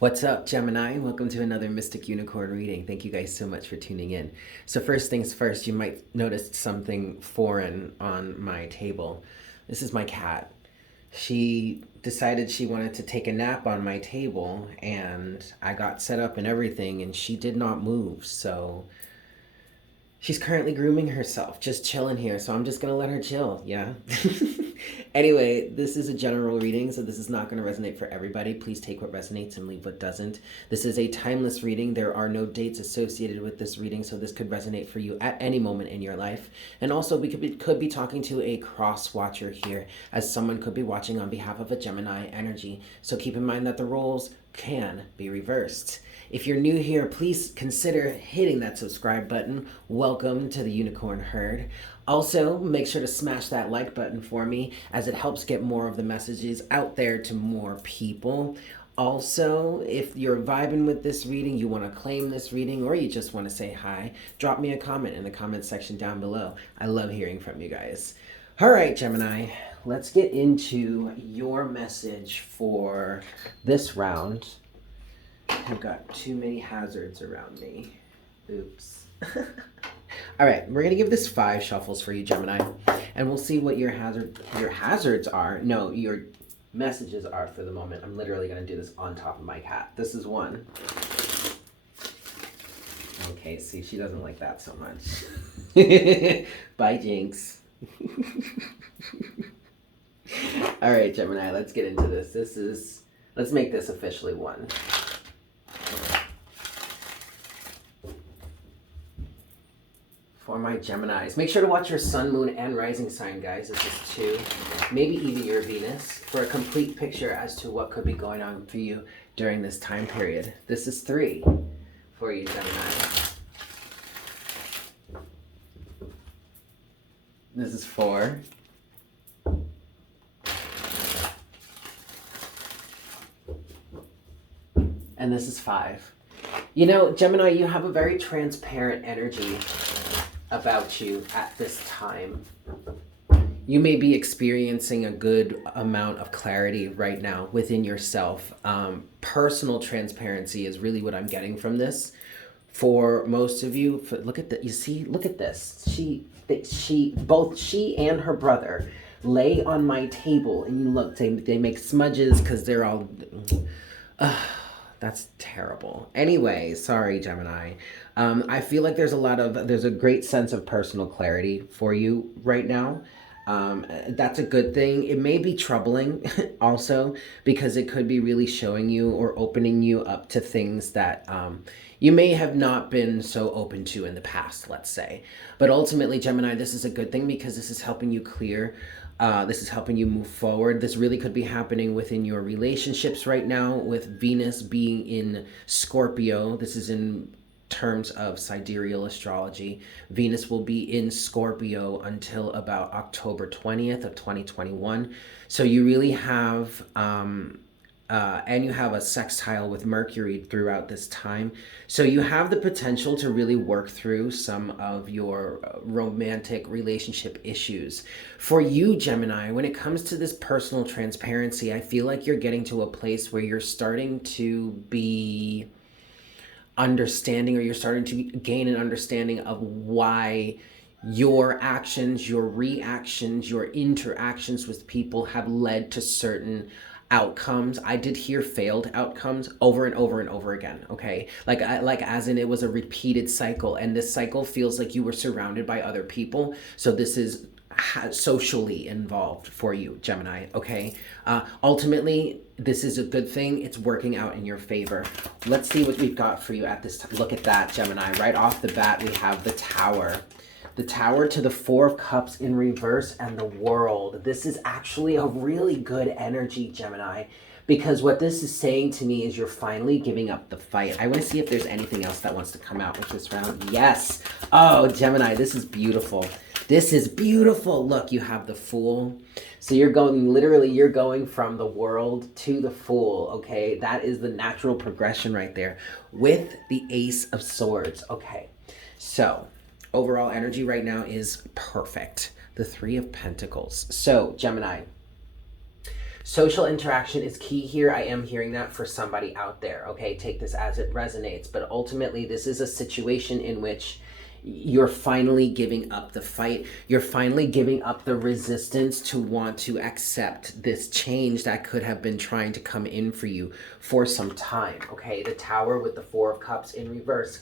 What's up, Gemini? Welcome to another Mystic Unicorn reading. Thank you guys so much for tuning in. So first things first, you might notice something foreign on my table. This is my cat. She decided she wanted to take a nap on my table, and I got set up and everything, and she did not move. So she's currently grooming herself, just chilling here. So I'm just gonna let her chill, yeah? Anyway, this is a general reading, so this is not going to resonate for everybody. Please take what resonates and leave what doesn't. This is a timeless reading. There are no dates associated with this reading, so this could resonate for you at any moment in your life. And also, we could be talking to a cross watcher here, as someone could be watching on behalf of a Gemini energy. So keep in mind that the roles can be reversed. If you're new here, please consider hitting that subscribe button. Welcome to the Unicorn Herd. Also, make sure to smash that like button for me, as it helps get more of the messages out there to more people. Also, if you're vibing with this reading, you want to claim this reading, or you just want to say hi, drop me a comment in the comment section down below. I love hearing from you guys. All right, Gemini, let's get into your message for this round. I've got too many hazards around me. Oops. All right, we're gonna give this 5 shuffles for you, Gemini, and we'll see what your hazards are. No, your messages are for the moment. I'm literally gonna do this on top of my cat. This is 1. Okay, see, she doesn't like that so much. Bye, Jinx. All right, Gemini, let's get into this. Let's make this officially 1. For my Geminis, make sure to watch your sun, moon, and rising sign, guys. This is 2. Maybe even your Venus, for a complete picture as to what could be going on for you during this time period. This is 3 for you, Gemini. This is 4. And this is 5. You know, Gemini, you have a very transparent energy about you at this time. You may be experiencing a good amount of clarity right now within yourself. Personal transparency is really what I'm getting from this. For most of you, look at that. You see, look at this. Both she and her brother lay on my table, and you look. They make smudges because they're all. That's terrible. Anyway, sorry, Gemini. I feel like there's a great sense of personal clarity for you right now. That's a good thing. It may be troubling also, because it could be really showing you or opening you up to things that you may have not been so open to in the past, let's say. But ultimately, Gemini, this is a good thing, because this is helping you clear. This is helping you move forward. This really could be happening within your relationships right now, with Venus being in Scorpio. This is in terms of sidereal astrology. Venus will be in Scorpio until about October 20th of 2021. So you really have and you have a sextile with Mercury throughout this time. So you have the potential to really work through some of your romantic relationship issues. For you, Gemini, when it comes to this personal transparency, I feel like you're getting to a place where you're starting to be understanding, or you're starting to gain an understanding of why your actions, your reactions, your interactions with people have led to certain outcomes. I did hear failed outcomes over and over and over again. Okay, like as in, it was a repeated cycle, and this cycle feels like you were surrounded by other people. So this is socially involved for you, Gemini. Okay, ultimately, this is a good thing. It's working out in your favor. Let's see what we've got for you at this time. Look at that, Gemini. Right off the bat, we have the Tower. The Tower to the 4 of Cups in reverse, and the World. This is actually a really good energy, Gemini, because what this is saying to me is you're finally giving up the fight. I want to see if there's anything else that wants to come out with this round. Yes. Oh, Gemini, this is beautiful. This is beautiful. Look, you have the Fool. So you're going from the World to the Fool, okay? That is the natural progression right there, with the Ace of Swords. Okay, so overall energy right now is perfect. The 3 of Pentacles. So, Gemini, Social interaction is key here. I am hearing that for somebody out there. Okay, take this as it resonates. But ultimately, this is a situation in which you're finally giving up the fight. You're finally giving up the resistance to want to accept this change that could have been trying to come in for you for some time. Okay, the Tower with the Four of Cups in reverse,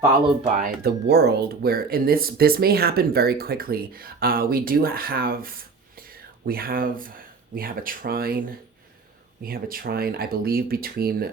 followed by the World, where, and this may happen very quickly. We have a trine. We have a trine, I believe, between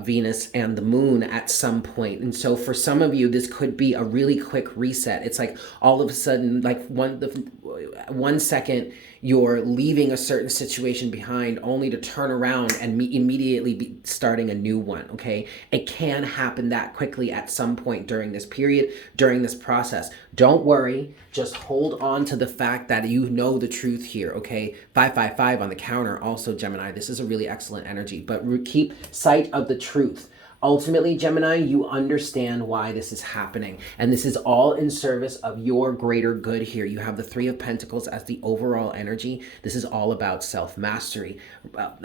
Venus and the moon at some point. And so for some of you, this could be a really quick reset. It's like all of a sudden, like one second, you're leaving a certain situation behind only to turn around and immediately be starting a new one, okay? It can happen that quickly at some point during this period, during this process. Don't worry, just hold on to the fact that you know the truth here, okay? 555 on the counter, also Gemini. This is a really excellent energy, but keep sight of the truth. Ultimately, Gemini, you understand why this is happening. And this is all in service of your greater good here. You have the Three of Pentacles as the overall energy. This is all about self-mastery.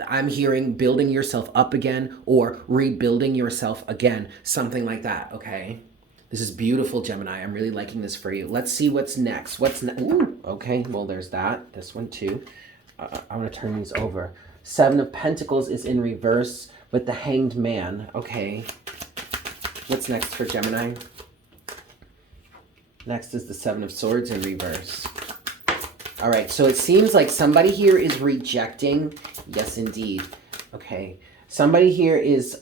I'm hearing building yourself up again or rebuilding yourself again. Something like that, okay? This is beautiful, Gemini. I'm really liking this for you. Let's see what's next. Ooh, okay, well, there's that. This one, too. I'm going to turn these over. Seven of Pentacles is in reverse with the Hanged Man. Okay. What's next for Gemini? Next is the Seven of Swords in reverse. All right, so it seems like somebody here is rejecting. Yes, indeed. Okay. Somebody here is...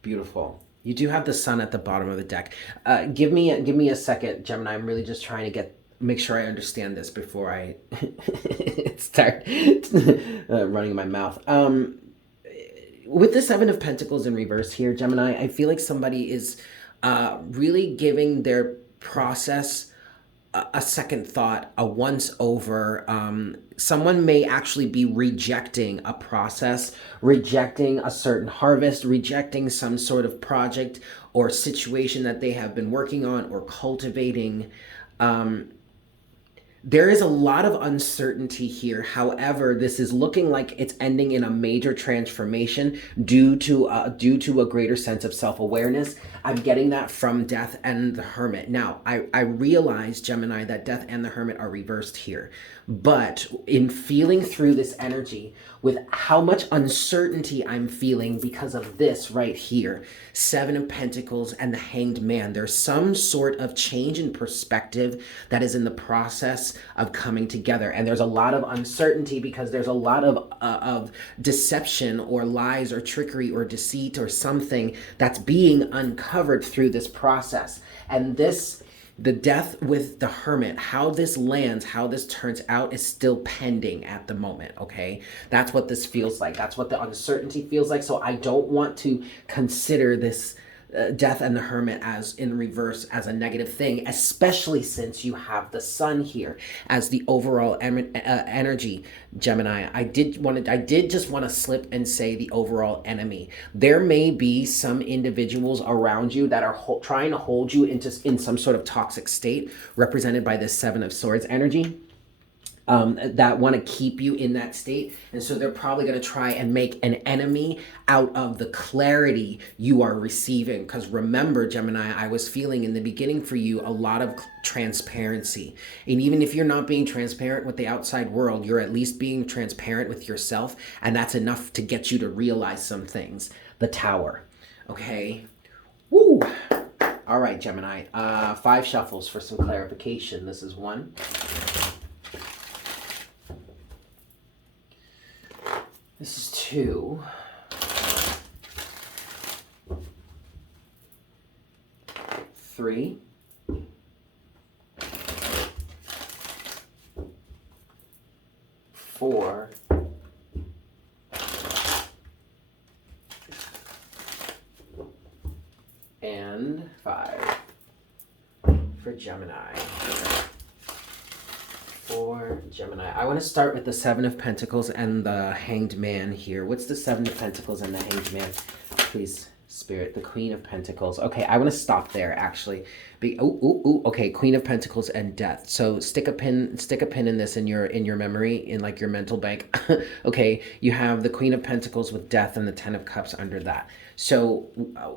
beautiful. You do have the Sun at the bottom of the deck. Give me a second, Gemini. I'm really just trying to make sure I understand this before I start running my mouth. With the Seven of Pentacles in reverse here, Gemini, I feel like somebody is really giving their process a second thought, a once over. Someone may actually be rejecting a process, rejecting a certain harvest, rejecting some sort of project or situation that they have been working on or cultivating. There is a lot of uncertainty here. However, this is looking like it's ending in a major transformation due to a greater sense of self-awareness. I'm getting that from Death and the Hermit. Now, I realize, Gemini, that Death and the Hermit are reversed here. But in feeling through this energy, with how much uncertainty I'm feeling because of this right here, Seven of Pentacles and the Hanged Man, there's some sort of change in perspective that is in the process of coming together. And there's a lot of uncertainty because there's a lot of deception or lies or trickery or deceit or something that's being uncovered through this process. And the Death with the Hermit, how this lands, how this turns out is still pending at the moment, okay? That's what this feels like. That's what the uncertainty feels like. So I don't want to consider this Death and the Hermit as in reverse as a negative thing, especially since you have the Sun here as the overall energy, Gemini. I did just want to slip and say the overall enemy. There may be some individuals around you that are trying to hold you in some sort of toxic state, represented by this Seven of Swords energy. That want to keep you in that state. And so they're probably going to try and make an enemy out of the clarity you are receiving. Because remember, Gemini, I was feeling in the beginning for you a lot of transparency. And even if you're not being transparent with the outside world, you're at least being transparent with yourself. And that's enough to get you to realize some things. The Tower. Okay. Woo! All right, Gemini. 5 shuffles for some clarification. This is 1. This is 2. 3. 4. And 5 for Gemini. For Gemini. I want to start with the Seven of Pentacles and the Hanged Man here. What's the Seven of Pentacles and the Hanged Man? Please Spirit, the Queen of Pentacles. Okay, I want to stop there actually. Okay, Queen of Pentacles and Death. So stick a pin in this in your memory, in like your mental bank. Okay, you have the Queen of Pentacles with Death and the Ten of Cups under that. So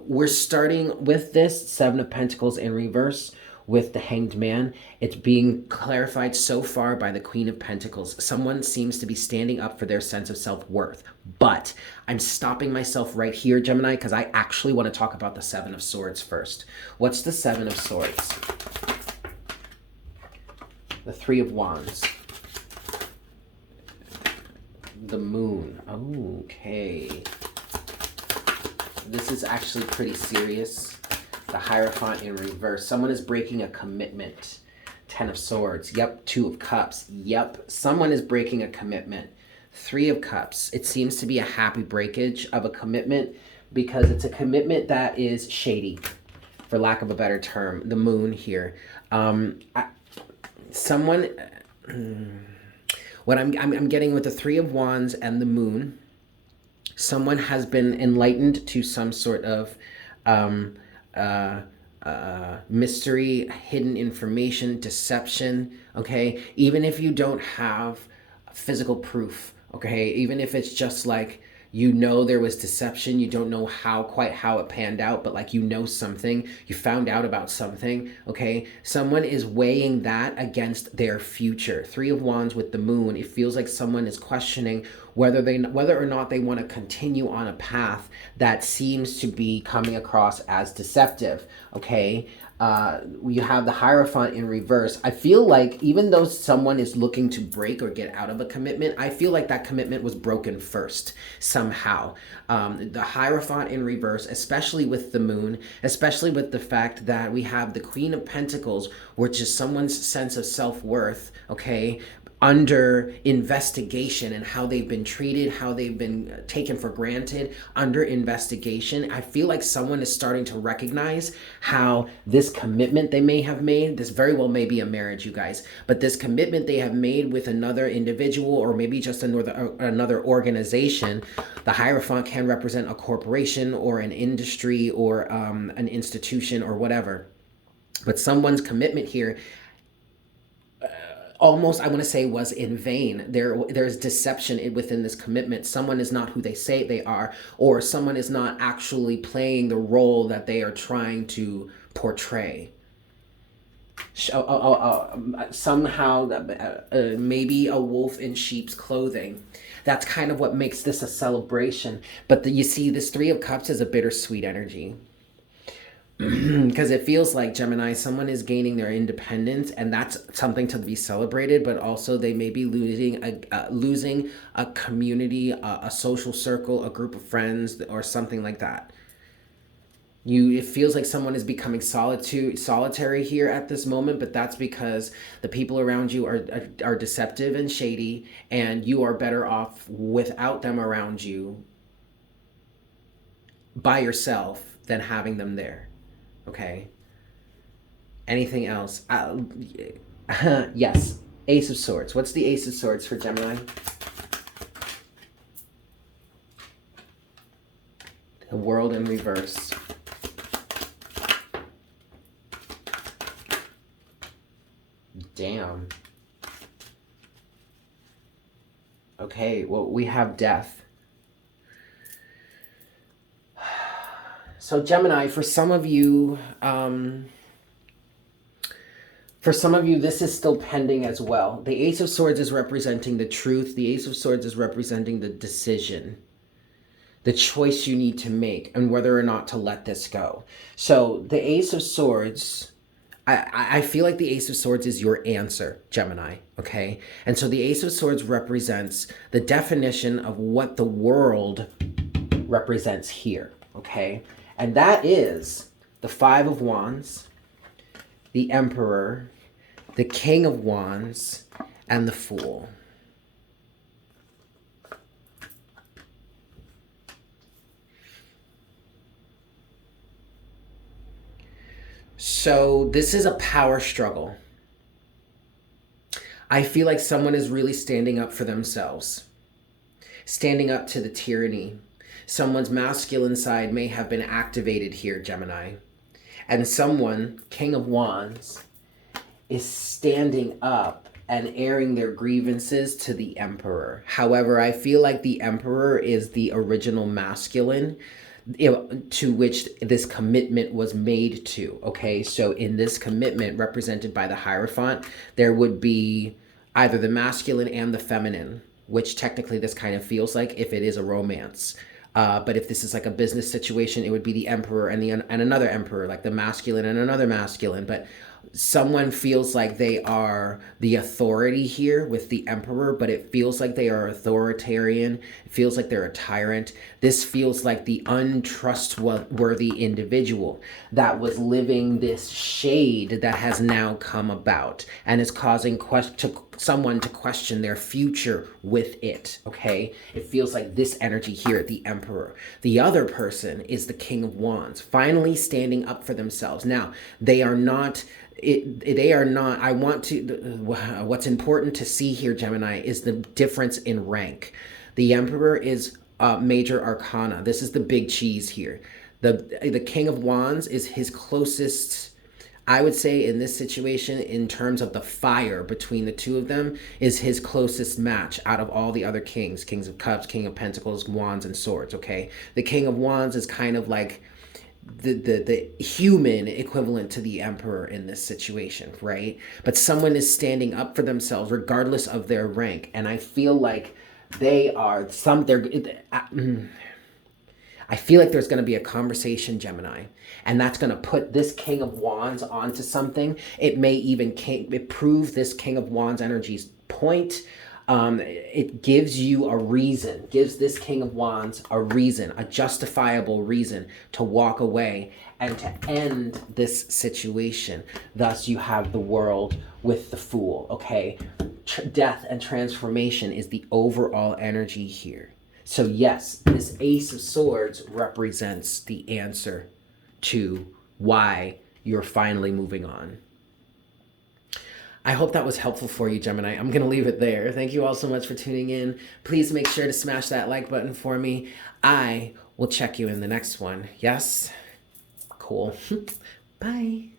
we're starting with this Seven of Pentacles in reverse with the Hanged Man. It's being clarified so far by the Queen of Pentacles. Someone seems to be standing up for their sense of self-worth. But I'm stopping myself right here, Gemini, because I actually want to talk about the Seven of Swords first. What's the Seven of Swords? The Three of Wands. The Moon. Okay. This is actually pretty serious. The Hierophant in reverse. Someone is breaking a commitment. Ten of Swords. Yep. Two of Cups. Yep. Someone is breaking a commitment. Three of Cups. It seems to be a happy breakage of a commitment because it's a commitment that is shady, for lack of a better term. The Moon here. What I'm getting with the Three of Wands and the Moon, someone has been enlightened to some sort of mystery, hidden information, deception, okay? Even if you don't have physical proof, okay? Even if it's just like, you know there was deception, you don't know quite how it panned out, but like you know something, you found out about something, okay? Someone is weighing that against their future. Three of Wands with the Moon, it feels like someone is questioning whether or not they want to continue on a path that seems to be coming across as deceptive, okay? You have the Hierophant in reverse. I feel like even though someone is looking to break or get out of a commitment, I feel like that commitment was broken first somehow. The Hierophant in reverse, especially with the Moon, especially with the fact that we have the Queen of Pentacles, which is someone's sense of self-worth, okay, under investigation, and how they've been treated, how they've been taken for granted, under investigation. I feel like someone is starting to recognize how this commitment they may have made, this very well may be a marriage, you guys, but this commitment they have made with another individual, or maybe just another organization. The Hierophant can represent a corporation or an industry or an institution or whatever. But someone's commitment here almost, I want to say, was in vain. There's deception within this commitment. Someone is not who they say they are, or someone is not actually playing the role that they are trying to portray. Somehow, maybe a wolf in sheep's clothing. That's kind of what makes this a celebration. But you see, this Three of Cups is a bittersweet energy. Because it feels like, Gemini, someone is gaining their independence, and that's something to be celebrated, but also they may be losing a community, a social circle, a group of friends, or something like that. It feels like someone is becoming solitary here at this moment, but that's because the people around you are deceptive and shady, and you are better off without them around you, by yourself, than having them there. Okay. Anything else? Yes. Ace of Swords. What's the Ace of Swords for Gemini? The World in reverse. Damn. Okay, well, we have Death. So Gemini, for some of you, this is still pending as well. The Ace of Swords is representing the truth. The Ace of Swords is representing the decision, the choice you need to make, and whether or not to let this go. So the Ace of Swords, I feel like the Ace of Swords is your answer, Gemini, okay? And so the Ace of Swords represents the definition of what the world represents here, okay? And that is the Five of Wands, the Emperor, the King of Wands, and the Fool. So this is a power struggle. I feel like someone is really standing up for themselves, standing up to the tyranny, Someone's masculine side may have been activated here, Gemini. And someone, King of Wands, is standing up and airing their grievances to the Emperor. However, I feel like the Emperor is the original masculine to which this commitment was made to. Okay, so in this commitment represented by the Hierophant, there would be either the masculine and the feminine, which technically this kind of feels like if it is a romance. But if this is like a business situation, it would be the Emperor and another Emperor, like the masculine and another masculine. But someone feels like they are the authority here with the Emperor, but it feels like they are authoritarian. It feels like they're a tyrant. This feels like the untrustworthy individual that was living this shade that has now come about and is causing someone to question their future with it. Okay, it feels like this energy here at the Emperor. The other person is the King of Wands, finally standing up for themselves. Now they are not I want to, what's important to see here, Gemini, is the difference in rank. The Emperor is major arcana. This is the big cheese here. The King of Wands is his closest, I would say in this situation, in terms of the fire between the two of them, is his closest match out of all the other kings. Kings of Cups, King of Pentacles, Wands, and Swords, okay? The King of Wands is kind of like the human equivalent to the Emperor in this situation, right? But someone is standing up for themselves regardless of their rank, and I feel like they are I feel like there's going to be a conversation, Gemini, and that's going to put this King of Wands onto something. It may even prove this King of Wands energy's point. It gives you a reason, gives this King of Wands a reason, a justifiable reason to walk away and to end this situation. Thus, you have the World with the Fool, okay? Death and transformation is the overall energy here. So yes, this Ace of Swords represents the answer to why you're finally moving on. I hope that was helpful for you, Gemini. I'm going to leave it there. Thank you all so much for tuning in. Please make sure to smash that like button for me. I will check you in the next one. Yes? Cool. Bye.